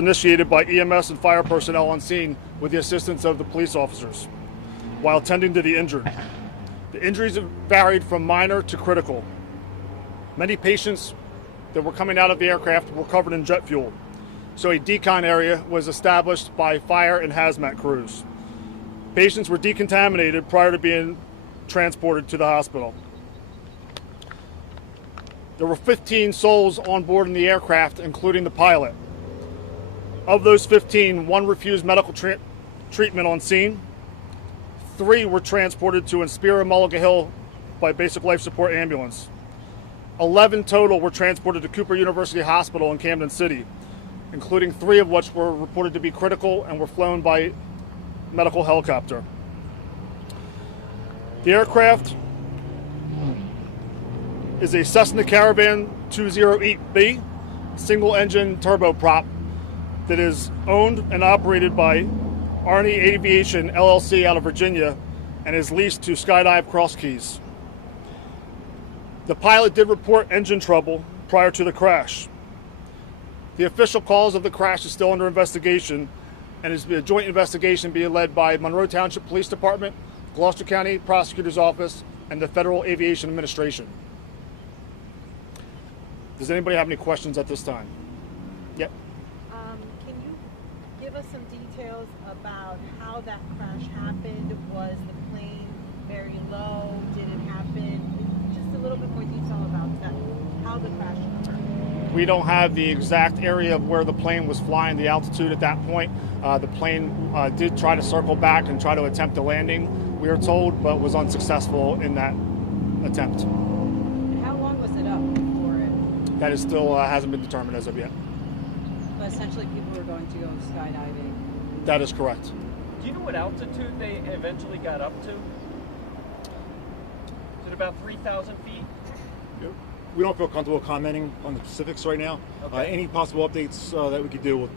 Initiated by EMS and fire personnel on scene with the assistance of the police officers while tending to the injured. The injuries varied from minor to critical. Many patients that were coming out of the aircraft were covered in jet fuel, so a decon area was established by fire and hazmat crews. Patients were decontaminated prior to being transported to the hospital. There were 15 souls on board in the aircraft, including the pilot. Of those 15, one refused medical treatment on scene. 3 were transported to Inspira Mulliga Hill by basic life support ambulance. 11 total were transported to Cooper University Hospital in Camden City, including 3 of which were reported to be critical and were flown by medical helicopter. The aircraft is a Cessna Caravan 208B single-engine turboprop that is owned and operated by Arnie Aviation LLC out of Virginia and is leased to Skydive Cross Keys. The pilot did report engine trouble prior to the crash. The official cause of the crash is still under investigation and is a joint investigation being led by Monroe Township Police Department, Gloucester County Prosecutor's Office, and the Federal Aviation Administration. Does anybody have any questions at this time? Yep. Can you give us some details about how that crash happened? Was the plane very low? Did it happen? Just a little bit more detail about that, how the crash occurred. We don't have the exact area of where the plane was flying, the altitude at that point. The plane did try to circle back and try to attempt a landing, we were told, but was unsuccessful in that attempt. And how long was it up before it? That is still hasn't been determined as of yet. But essentially people were going to go skydiving. That is correct. Do you know what altitude they eventually got up to? Is it about 3,000 feet? We don't feel comfortable commenting on the specifics right now. Okay. Any possible updates that we could do,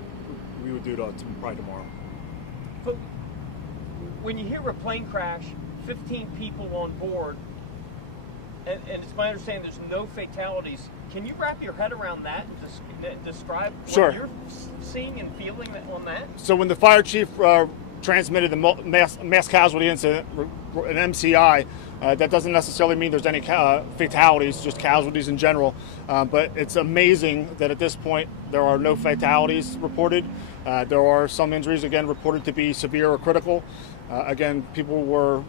we would do probably tomorrow. But when you hear a plane crash, 15 people on board, and it's my understanding there's no fatalities, can you wrap your head around that and describe Sure. what you're seeing and feeling on that? So when the fire chief transmitted the mass casualty incident, an MCI, that doesn't necessarily mean there's any fatalities, just casualties in general. But it's amazing that at this point there are no fatalities reported. There are some injuries, again, reported to be severe or critical. Again, people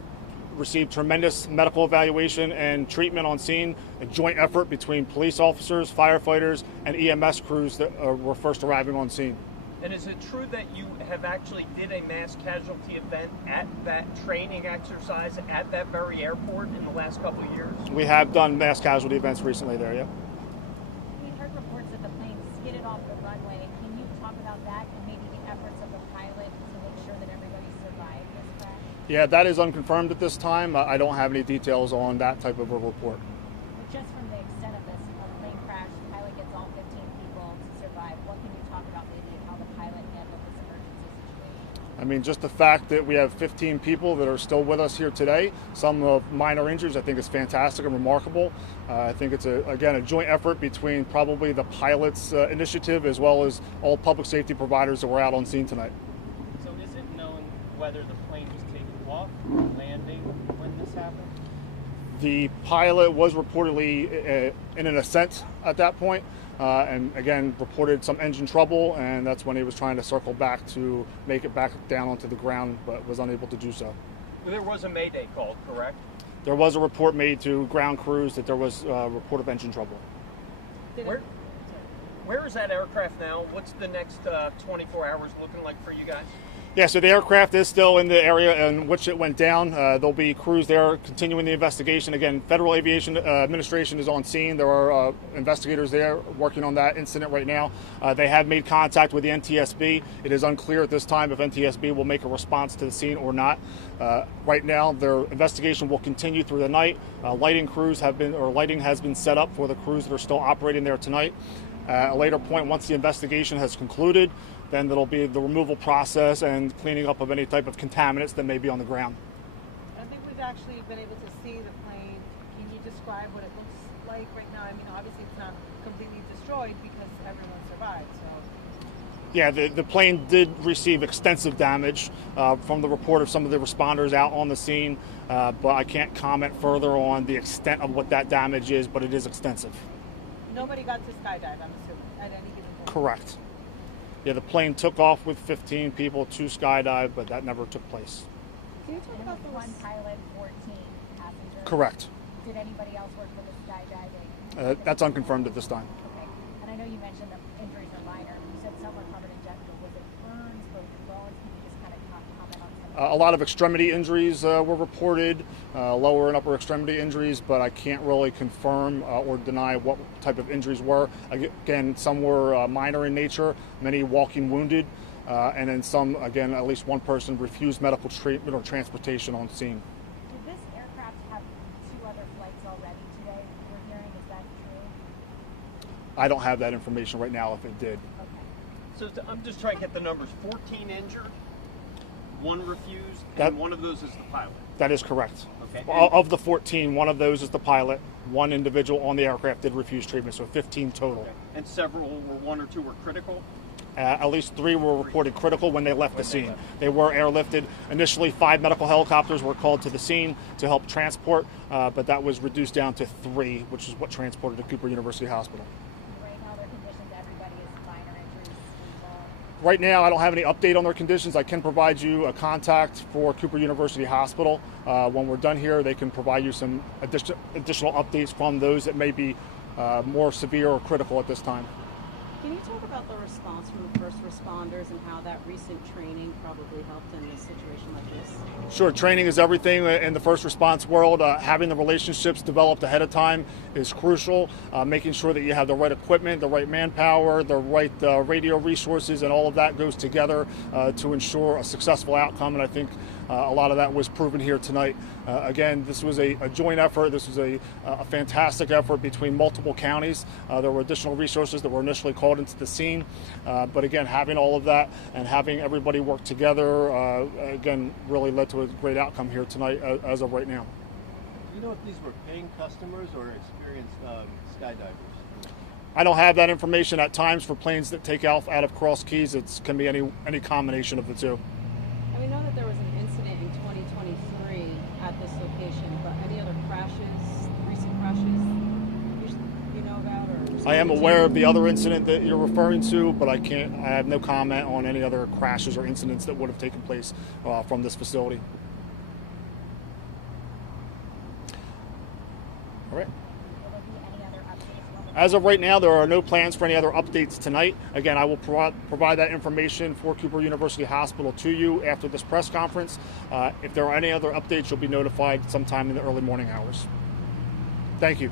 received tremendous medical evaluation and treatment on scene, a joint effort between police officers, firefighters, and EMS crews that were first arriving on scene. And is it true that you have actually did a mass casualty event at that training exercise at that very airport in the last couple of years? We have done mass casualty events recently there, yeah. We heard reports that the plane skidded off the runway. Can you talk about that and maybe the efforts of the pilot to make sure that everybody survived this crash? Yeah, that is unconfirmed at this time. I don't have any details on that type of a report. But just from the extent of this, a plane crash, the pilot gets all 15 people to survive. What can you talk about maybe how the pilot handled this emergency situation? I mean, just the fact that we have 15 people that are still with us here today, some of minor injuries, I think is fantastic and remarkable. I think it's, again, a joint effort between probably the pilot's initiative as well as all public safety providers that were out on scene tonight. So is it known whether the plane was taking off or landing when this happened? The pilot was reportedly in an ascent at that point, and again reported some engine trouble, and that's when he was trying to circle back to make it back down onto the ground, but was unable to do so. Well, there was a mayday call, correct? There was a report made to ground crews that there was a report of engine trouble. Where is that aircraft now? What's the next 24 hours looking like for you guys? Yeah, so the aircraft is still in the area in which it went down. There'll be crews there continuing the investigation. Again, Federal Aviation Administration is on scene. There are investigators there working on that incident right now. They have made contact with the NTSB. It is unclear at this time if NTSB will make a response to the scene or not. Right now, their investigation will continue through the night. Lighting has been set up for the crews that are still operating there tonight. At a later point, once the investigation has concluded, then there'll be the removal process and cleaning up of any type of contaminants that may be on the ground. I think we've actually been able to see the plane. Can you describe what it looks like right now? I mean, obviously it's not completely destroyed because everyone survived. So Yeah, the plane did receive extensive damage from the report of some of the responders out on the scene, but I can't comment further on the extent of what that damage is, but it is extensive. Nobody got to skydive, I'm assuming, at any given point. Correct. Yeah, the plane took off with 15 people to skydive, but that never took place. Can you talk And it about was the one pilot, 14 passengers. Correct. Did anybody else work for the skydiving? That's unconfirmed at this time. Okay. And I know you mentioned the injuries are minor. You said some were covered in jet fuel. Was it burns, broken bones? Can you just kind of comment on some of A lot of extremity injuries were reported, lower and upper extremity injuries, but I can't really confirm or deny what type of injuries were. Again, some were minor in nature, many walking wounded, and then some, again, at least one person refused medical treatment or transportation on scene. Did this aircraft have 2 other flights already today? We're hearing, is that true? I don't have that information right now if it did. Okay. So I'm just trying to get the numbers. 14 injured, 1 refused, That- and one of those is the pilot. That is correct. Okay. Of the 14, one of those is the pilot. One individual on the aircraft did refuse treatment, so 15 total. And several were 1 or 2 were critical. At least 3 were reported critical when they left the scene. They were airlifted. Initially, 5 medical helicopters were called to the scene to help transport, but that was reduced down to 3, which is what transported to Cooper University Hospital. Right now, their conditions, everybody is minor injuries involved. Right now, I don't have any update on their conditions. I can provide you a contact for Cooper University Hospital. When we're done here, they can provide you some additional updates from those that may be more severe or critical at this time. Can you talk about the response from the first responders and how that recent training probably helped in a situation like this? Sure, training is everything in the first response world. Having the relationships developed ahead of time is crucial. Making sure that you have the right equipment, the right manpower, the right radio resources, and all of that goes together to ensure a successful outcome. And I think a lot of that was proven here tonight. Again, this was a joint effort. This was a fantastic effort between multiple counties. There were additional resources that were initially called into the scene. But again, having all of that and having everybody work together, again, really led to a great outcome here tonight as of right now. Do you know if these were paying customers or experienced skydivers? I don't have that information. At times for planes that take off out of Cross Keys, it can be any combination of the two. And we know that there was an incident in 2023 at this location, but any other crashes, recent crashes you know about? Or I am aware of the other incident that you're referring to, but I have no comment on any other crashes or incidents that would have taken place from this facility. All right. Will there be any other updates? As of right now, there are no plans for any other updates tonight. Again, I will provide that information for Cooper University Hospital to you after this press conference. If there are any other updates, you'll be notified sometime in the early morning hours. Thank you.